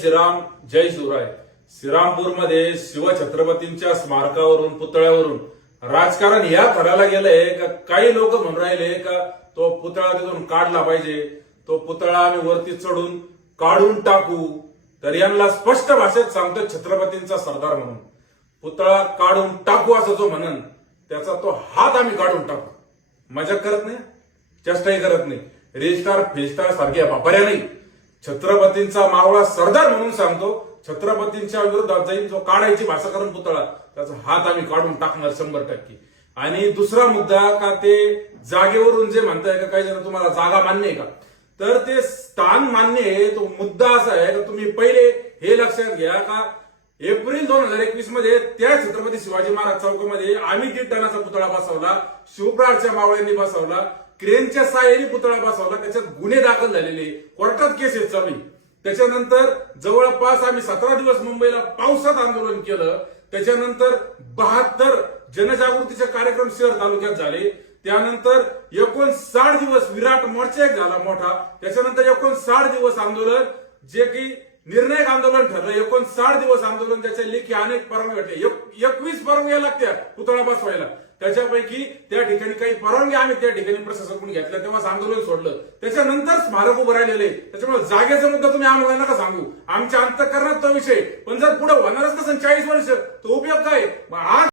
श्रीराम, जय शिवराय. श्रीरामपूरमध्ये शिवछत्रपतींच्या स्मारकावरून, पुतळ्यावरून राजकारण या थराला गेलंय का काही लोक म्हणून राहिले का तो पुतळा तिथून काढला पाहिजे, तो पुतळा आम्ही वरती चढून काढून टाकू. तर यांना स्पष्ट भाषेत सांगतो, छत्रपतींचा सरदार म्हणून पुतळा काढून टाकू असं जो म्हणन त्याचा तो हात आम्ही काढून टाकू. मजा करत नाही, चेष्टाही करत नाही, रेस्टार फेस्टार सारख्या बापाऱ्या नाही. छत्रपतींचा मावळा सरदार म्हणून सांगतो, छत्रपतींच्या विरोधात जाईल जो काढायची भाषा करून पुतळा त्याचा हात आम्ही काढून टाकणार 100%. आणि दुसरा मुद्दा का ते जागेवरून जे म्हणताय का काही जण तुम्हाला जागा मान्य आहे का, तर ते स्थान मान्य आहे. तो मुद्दा असा आहे का तुम्ही पहिले हे लक्षात घ्या का एप्रिल 2021 मध्ये त्या छत्रपती शिवाजी महाराज चौकामध्ये आम्ही 1.5 टनाचा पुतळा बसवला, शिवप्रहारच्या मावळ्यांनी बसवला, क्रेनच्या साह्याने पुतळा बसवला. त्याच्यात गुन्हे दाखल झालेले, कोर्टात केसेस चालू. त्याच्यानंतर जवळपास आम्ही 17 दिवस मुंबईला पावसात आंदोलन केलं. त्याच्यानंतर 72 जनजागृतीचे कार्यक्रम शहर तालुक्यात झाले. त्यानंतर 59 दिवस विराट मोर्चा एक झाला मोठा. त्याच्यानंतर 59 दिवस आंदोलन जे की निर्णायक आंदोलन ठरलं. 59 दिवस आंदोलन, त्याचे लेखी अनेक परवानगी भेटले. 21 परवानग्या लागत्या पुतळा बसवायला. त्याच्यापैकी त्या ठिकाणी काही परवानगी आम्ही त्या ठिकाणी प्रशासनाकडून घेतल्या, तेव्हाच आंदोलन सोडलं. त्याच्यानंतर स्मारक उभं राहिलेले. त्याच्यामुळे जागेचा मुद्दा तुम्ही आम्हाला नका सांगू, आमच्या अंतःकरणात तो विषय. पण जर पुढे होणारच नसेल 40 वर्ष तो उपयोग काय. आज